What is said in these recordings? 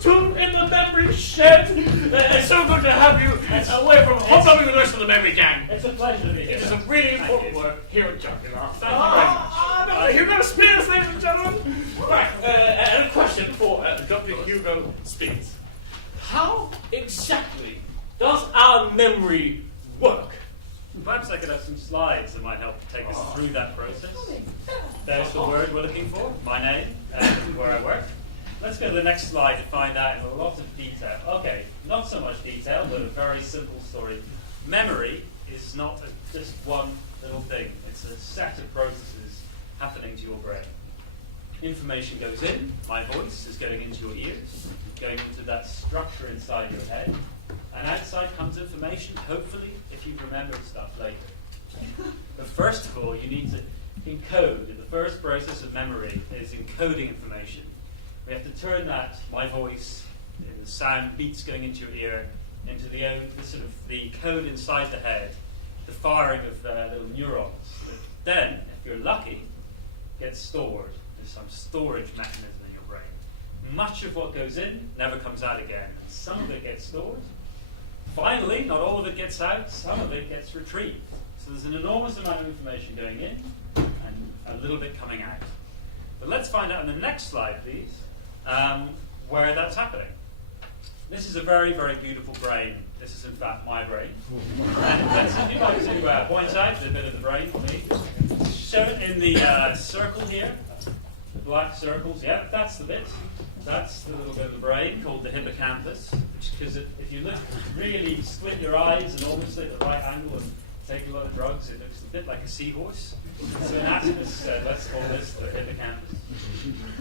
Tuned in the memory shed. It's so good to have you away from hobnobbing with the rest of the memory gang. It's a pleasure to be here. It is a really important work here at Jugular. Thank you very much. Dr. Hugo Spiers, ladies and gentlemen. Right, and a question for Dr. Hugo Spiers. How exactly does our memory work? Perhaps I could have some slides that might help take us through that process. There's the word we're looking for, my name, and where I work. Let's go to the next slide to find out in a lot of detail. Okay, not so much detail, but a very simple story. Memory is not just one little thing. It's a set of processes happening to your brain. Information goes in, my voice is going into your ears, going into that structure inside your head, and outside comes information, hopefully, if you've remembered stuff later. But first of all, you need to encode. The first process of memory is encoding information. We have to turn that, my voice, the sound beats going into your ear, into the sort of the code inside the head, the firing of little neurons. That then, if you're lucky, gets stored. There's some storage mechanism in your brain. Much of what goes in never comes out again, and some of it gets stored. Finally, not all of it gets out, some of it gets retrieved. So there's an enormous amount of information going in, and a little bit coming out. But let's find out on the next slide, please, where that's happening. This is a very, very beautiful brain. This is, in fact, my brain. And let's, if you'd like to point out a bit of the brain for me, show it in the circle here, the black circles. Yeah, that's the bit. That's the little bit of the brain called the hippocampus, because if you look, really split your eyes and almost at the right angle and take a lot of drugs, it looks a bit like a seahorse. So in essence, let's call this the hippocampus.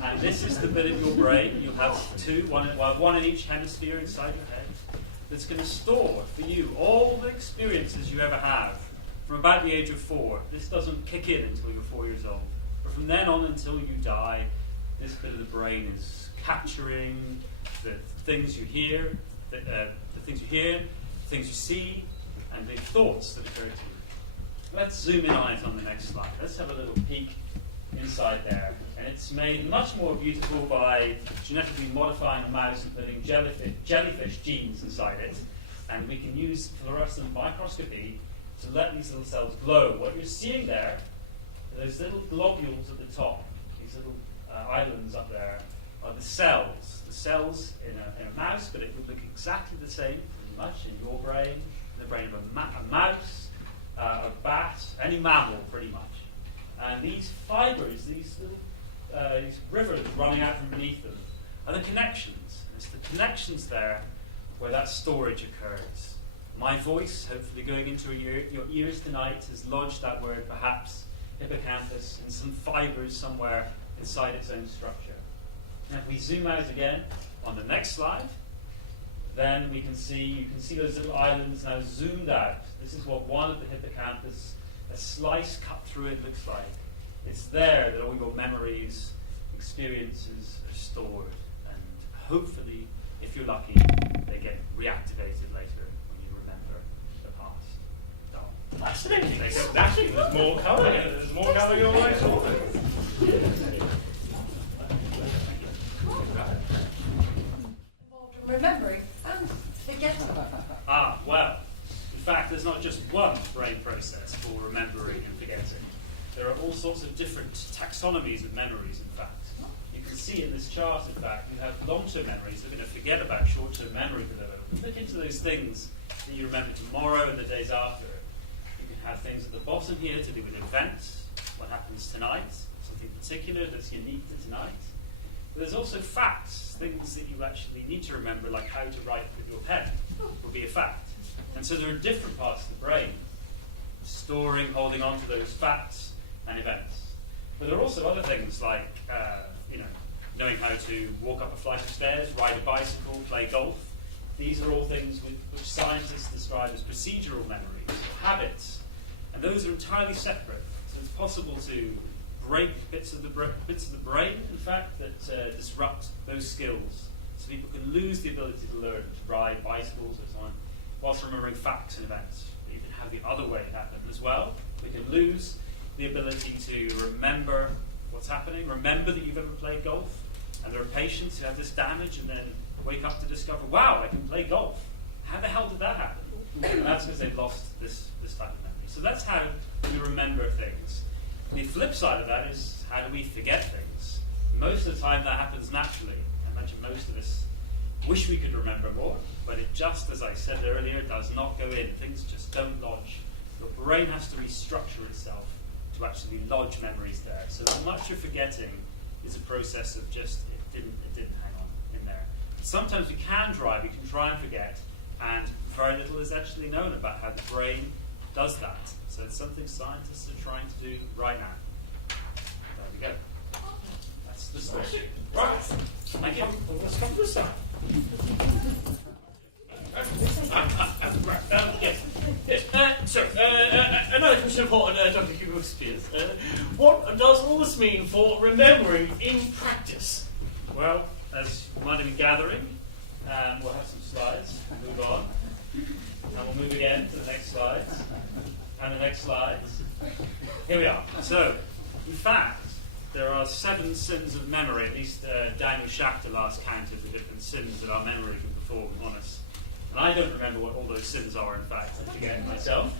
And this is the bit of your brain. You'll have one in each hemisphere inside your head, that's going to store for you all the experiences you ever have from about the age of 4. This doesn't kick in until you're 4 years old. But from then on until you die, this bit of the brain is capturing the things you hear, the things you see, and the thoughts that occur to you. Let's zoom in on it on the next slide. Let's have a little peek inside there. And it's made much more beautiful by genetically modifying a mouse and putting jellyfish genes inside it. And we can use fluorescent microscopy to let these little cells glow. What you're seeing there are those little globules at the top, these little islands up there, are the cells. The cells in a mouse, but it would look exactly the same pretty much in your brain, in the brain of a mouse, a bat, any mammal pretty much. And these fibers, these rivers running out from beneath them, are the connections. And it's the connections there where that storage occurs. My voice, hopefully going into your ears tonight, has lodged that word, perhaps hippocampus, in some fibers somewhere inside its own structure. And if we zoom out again on the next slide, then you can see those little islands now zoomed out. This is what one of the hippocampus, a slice cut through it, looks like. It's there that all your memories, experiences are stored. And hopefully, if you're lucky, they get reactivated later when you remember the past. Oh, Fascinating. Exactly. There's more coming. There's more coming all right. Involved in remembering and forgetting. Well, in fact, there's not just one brain process for remembering and forgetting. There are all sorts of different taxonomies of memories, in fact. You can see in this chart, in fact, you have long-term memories. They're going to forget about short-term memory for them. Look into those things that you remember tomorrow and the days after. You can have things at the bottom here to do with events, what happens tonight, something particular that's unique to tonight. But there's also facts, things that you actually need to remember, like how to write with your pen will be a fact. And so there are different parts of the brain storing, holding on to those facts and events. But there are also other things like, knowing how to walk up a flight of stairs, ride a bicycle, play golf. These are all things which scientists describe as procedural memories, or habits. And those are entirely separate. So it's possible to break bits of the brain, in fact, that disrupt those skills. So people can lose the ability to learn to ride bicycles or so on, whilst remembering facts and events. But you can have the other way happen as well. We can lose the ability to remember what's happening, remember that you've ever played golf, And there are patients who have this damage and then wake up to discover, wow, I can play golf. How the hell did that happen? And that's because they've lost this type of memory. So that's how we remember things. The flip side of that is, how do we forget things? Most of the time that happens naturally. I imagine most of us wish we could remember more, but it just, as I said earlier, does not go in. Things just don't lodge. Your brain has to restructure itself to actually lodge memories there. So much of forgetting is a process of just, it didn't hang on in there. Sometimes we can try and forget, and very little is actually known about how the brain does that. So it's something scientists are trying to do right now. There we go. That's the story. Right. Thank you. Let's come to this side. Another question for Dr. Hugo Spiers. What does all this mean for remembering in practice? Well, as you might have been gathering, we'll have some slides, move on, and we'll move again to the next slides, and the next slides. Here we are. So, in fact, there are 7 sins of memory, at least Daniel Schachter last counted the different sins that our memory can perform on us. And I don't remember what all those sins are, in fact, I forget myself.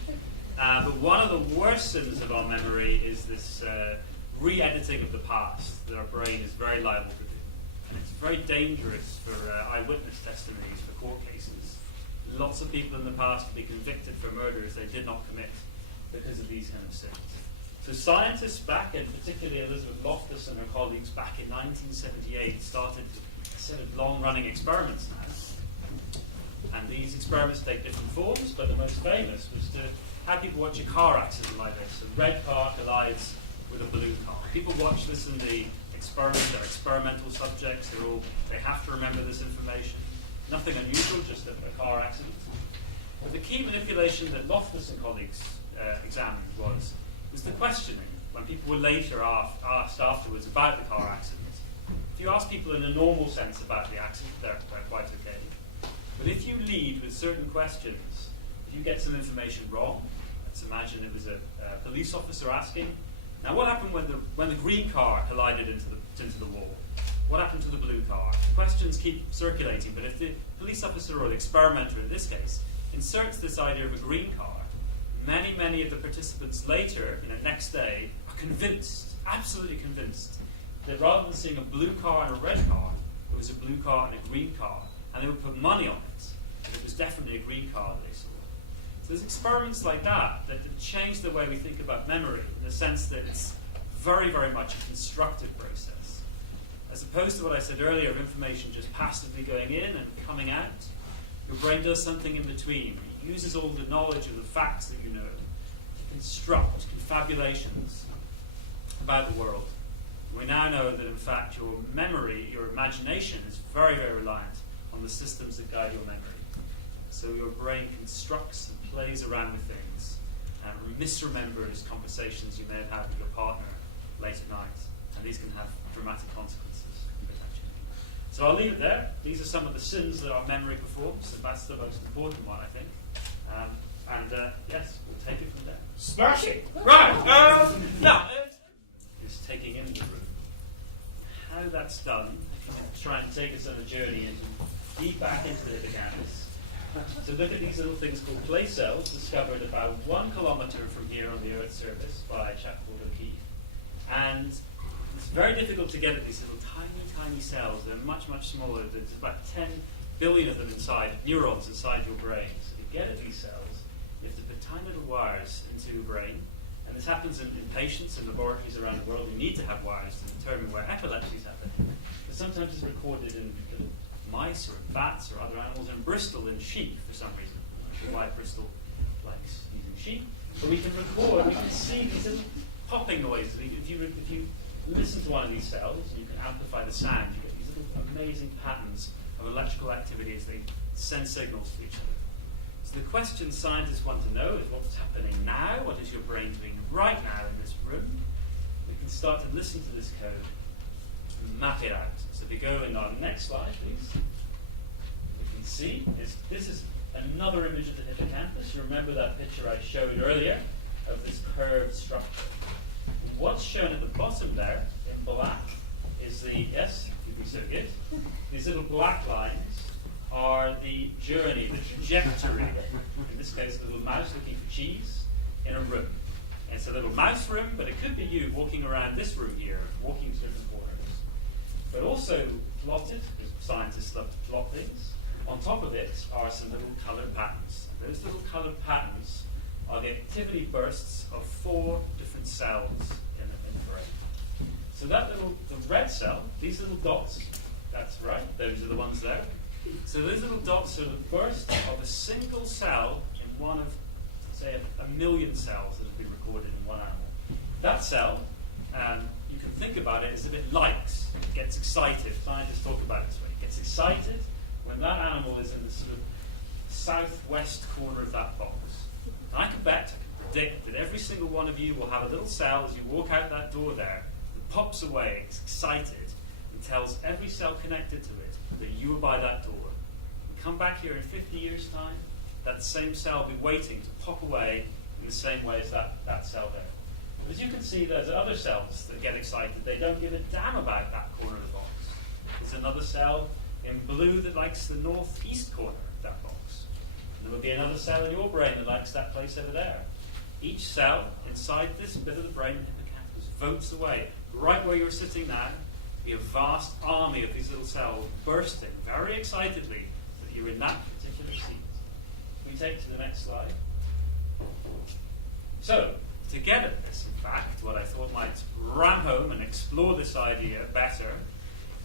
But one of the worst sins of our memory is this re-editing of the past that our brain is very liable to do. And it's very dangerous for eyewitness testimonies for court cases. Lots of people in the past will be convicted for murders they did not commit because of these kind of sins. So scientists back, and particularly Elizabeth Loftus and her colleagues back in 1978, started a set of long-running experiments now. And these experiments take different forms, but the most famous was to have people watch a car accident like this. A red car collides with a blue car. People watch this in the experiment. They're experimental subjects. They have to remember this information. Nothing unusual, just a car accident. But the key manipulation that Loftus and colleagues examined was the questioning. When people were later asked afterwards about the car accident. If you ask people in a normal sense about the accident, they're quite okay. But if you lead with certain questions, if you get some information wrong, let's imagine it was a police officer asking, now what happened when the green car collided into the wall? What happened to the blue car? Questions keep circulating, but if the police officer, or the experimenter in this case, inserts this idea of a green car, many of the participants later, next day, are convinced, absolutely convinced, that rather than seeing a blue car and a red car, it was a blue car and a green car, and they would put money on it, and it was definitely a green car that they saw. So there's experiments like that have changed the way we think about memory, in the sense that it's very, very much a constructive process. As opposed to what I said earlier of information just passively going in and coming out, your brain does something in between. It uses all the knowledge of the facts that you know to construct confabulations about the world. We now know that, in fact, your memory, your imagination is very, very reliant on the systems that guide your memory. So your brain constructs and plays around with things and misremembers conversations you may have had with your partner late at night. And these can have dramatic consequences, potentially. So I'll leave it there. These are some of the sins that our memory performs, and that's the most important one, I think. Yes, we'll take it from there. Smashing! Right, now... is taking in the room. How that's done, trying to take us on a journey deep back into the hippocampus. So look at these little things called play cells, discovered about 1 kilometre from here on the Earth's surface by a chap called O'Keefe. And it's very difficult to get at these little tiny cells. They're much smaller. There's about 10 billion of them inside, neurons inside your brain. So to get at these cells, you have to put tiny little wires into your brain. And this happens in patients in laboratories around the world who need to have wires to determine where epilepsies happen. But sometimes it's recorded in little mice or in bats or other animals, in Bristol in sheep for some reason. I'm not sure why Bristol likes using sheep. But we can record, we can see these little popping noises. If you listen to one of these cells and you can amplify the sound, you get these little amazing patterns of electrical activity as they send signals to each other. So the question scientists want to know is what's happening now, what is your brain doing right now in this room? We can start to listen to this code and map it out. So if we go in our next slide, please, we can see this is another image of the hippocampus. You remember that picture I showed earlier of this curved structure. And what's shown at the bottom there in black is the, yes, you'd be so good. These little black lines are the journey, the trajectory. In this case, a little mouse looking for cheese in a room. It's a little mouse room, but it could be you walking around this room here, walking to different corners. But also plotted, because scientists love to plot things. On top of it are some little coloured patterns. Those little coloured patterns are the activity bursts of 4 different cells in the brain. So the red cell, these little dots, that's right, those are the ones there. So those little dots are the burst of a single cell in one of, say, a million cells that have been recorded in one animal. That cell, you can think about it as if it likes, it gets excited. Scientists talk about it this way. It gets excited when that animal is in the sort of southwest corner of that box. And I can predict that every single one of you will have a little cell as you walk out that door there that pops away, it's excited, and tells every cell connected to it that you are by that door. And come back here in 50 years' time, that same cell will be waiting to pop away in the same way as that cell there. As you can see, there's other cells that get excited. They don't give a damn about that corner of the box. There's another cell in blue that likes the northeast corner of that box. And there will be another cell in your brain that likes that place over there. Each cell inside this bit of the brain, hippocampus, votes away. Right where you're sitting now, be a vast army of these little cells bursting very excitedly that you're in that particular seat. We take to the next slide. So, to get at this, in fact, what I thought might ram home and explore this idea better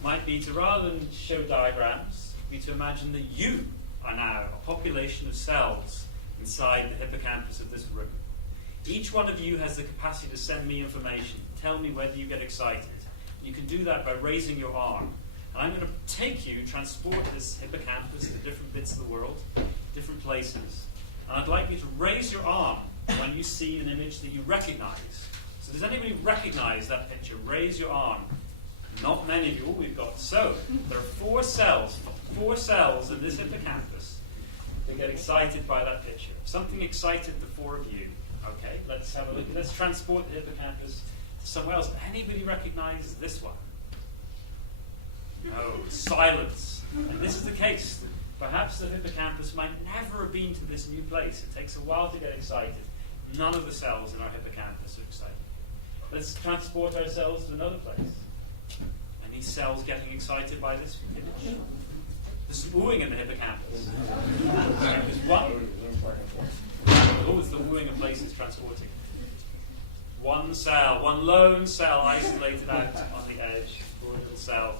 might be to, rather than show diagrams, be to imagine that you are now a population of cells inside the hippocampus of this room. Each one of you has the capacity to send me information, tell me whether you get excited. You can do that by raising your arm. And I'm going to take you, transport this hippocampus to different bits of the world, different places. And I'd like you to raise your arm when you see an image that you recognize. So does anybody recognize that picture? Raise your arm. Not many of you. We've got. So there are 4 cells in this hippocampus that get excited by that picture. Something excited the 4 of you. Okay, let's have a look. Let's transport the hippocampus to somewhere else. Anybody recognize this one? No, silence. And this is the case. Perhaps the hippocampus might never have been to this new place. It takes a while to get excited. None of the cells in our hippocampus are excited. Let's transport ourselves to another place. Any cells getting excited by this image? There's some wooing in the hippocampus. There's one. Oh, it's the wooing of places transporting. One cell, one lone cell isolated out on the edge, poor little cell,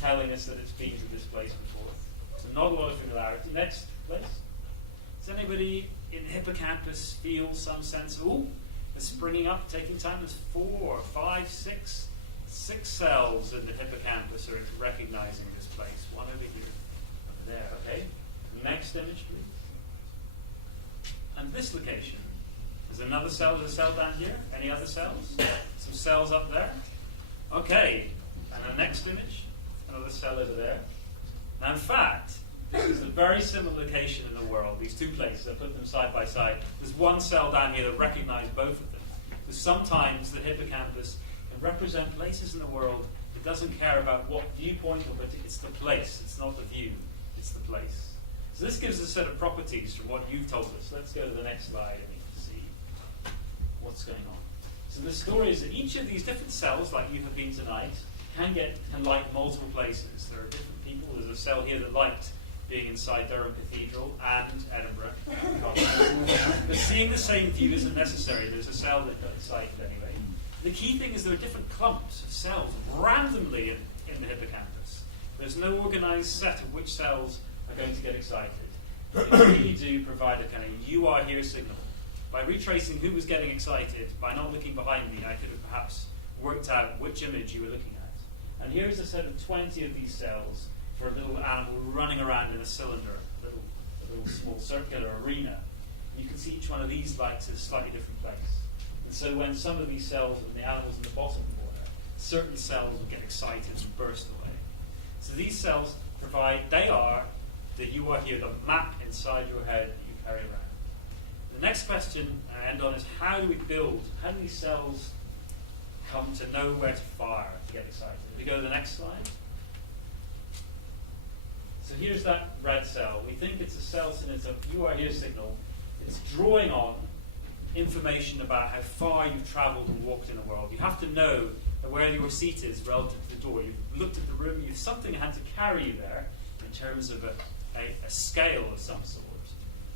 telling us that it's been to this place before. So not a lot of familiarity. Next place. Does anybody in the hippocampus feel some sense of, oh, it's springing up, taking time? There's 4, 5, 6 cells in the hippocampus are recognizing this place. One over here, over there, okay? Next image, please. And this location. There's another cell, there's a cell down here. Any other cells? Some cells up there. Okay, and the next image, another cell over there. Now in fact, this is a very similar location in the world, these 2 places, I put them side by side. There's one cell down here that recognizes both of them. Because sometimes the hippocampus can represent places in the world that doesn't care about what viewpoint, but it's the place, it's not the view, it's the place. So this gives us a set of properties from what you've told us. Let's go to the next slide and we can see what's going on. So the story is that each of these different cells, like you have been tonight, can like multiple places. There are different people. There's a cell here that liked being inside Durham Cathedral and Edinburgh. But seeing the same view isn't necessary. There's a cell that got excited anyway. The key thing is there are different clumps of cells randomly in the hippocampus. There's no organized set of which cells are going to get excited. But they really do provide a kind of you are here signal. By retracing who was getting excited, by not looking behind me, I could have perhaps worked out which image you were looking at. And here's a set of 20 of these cells for a little animal running around in a cylinder, a little small circular arena. And you can see each one of these likes a slightly different place. And so when some of these cells, when the animal's in the bottom corner, certain cells will get excited and burst away. So these cells provide, they are the you are here, the map inside your head that you carry around. The next question I end on is how do these cells come to know where to fire to get excited? If we go to the next slide. here's that red cell. We think it's a cell signature, you are here signal. It's drawing on information about how far you've traveled and walked in the world. You have to know where your seat is relative to the door. You've looked at the room, you've something had to carry you there in terms of a scale of some sort.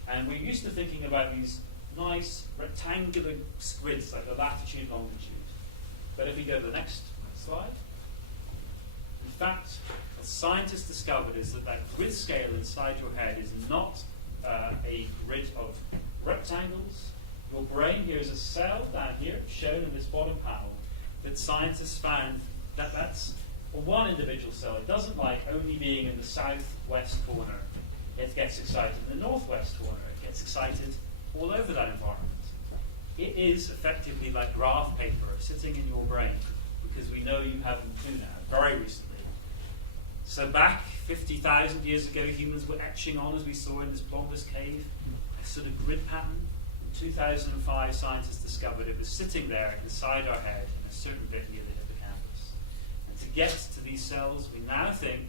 And we're used to thinking about these nice rectangular grids like the latitude, longitude. But if we go to the next slide, in fact, what scientists discovered is that that grid scale inside your head is not a grid of rectangles. Your brain here is a cell down here, shown in this bottom panel, that scientists found that that's one individual cell. It doesn't like only being in the southwest corner. It gets excited in the northwest corner. It gets excited all over that environment. It is effectively like graph paper sitting in your brain, because we know you have them too now, very recently. So back 50,000 years ago, humans were etching on, as we saw in this Plombus cave, a sort of grid pattern. In 2005, scientists discovered it was sitting there inside our head in a certain bit near the hippocampus. And to get to these cells, we now think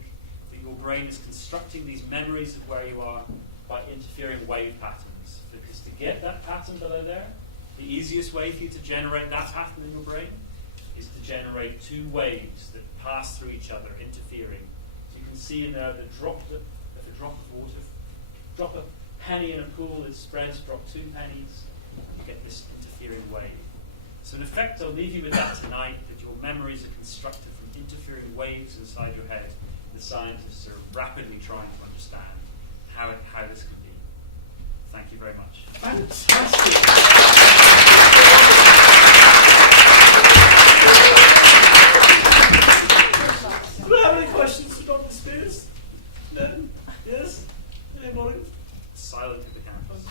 that your brain is constructing these memories of where you are by interfering wave patterns. Because to get that pattern below there, the easiest way for you to generate that pattern in your brain is to generate two waves that pass through each other, interfering. So you can see in there the droplet of a drop of water, drop a penny in a pool that spreads, drop 2 pennies, you get this interfering wave. So in effect, I'll leave you with that tonight, that your memories are constructed from interfering waves inside your head. The scientists are rapidly trying to understand how this can be. Thank you very much. Fantastic. Do we have any questions for Dr. Spiers? No? Yes? Anybody? Silent at the campus.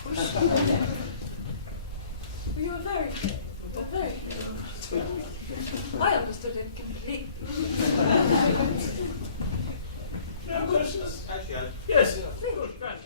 Well, you were very clear. You were very clear. I understood it completely. No questions? Actually, Yes. Good. Grand.